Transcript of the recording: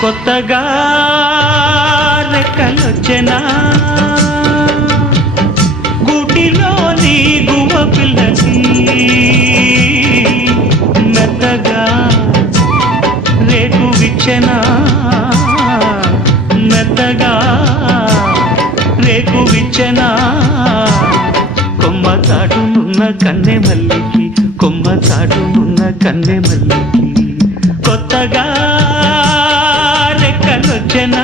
కొత్తగా రెక్కలొచ్చెనా గుటిలోని గువ్వ పిల్లకి మెత్తగా రేకు విచ్చెనా మెత్తగా రేకు విచ్చెనా కొమ్మ చాటునున్న కన్నె మల్లికి కొమ్మ చాటునున్న కన్నె మల్లికి కొత్తగా రెక్కలొచ్చెనా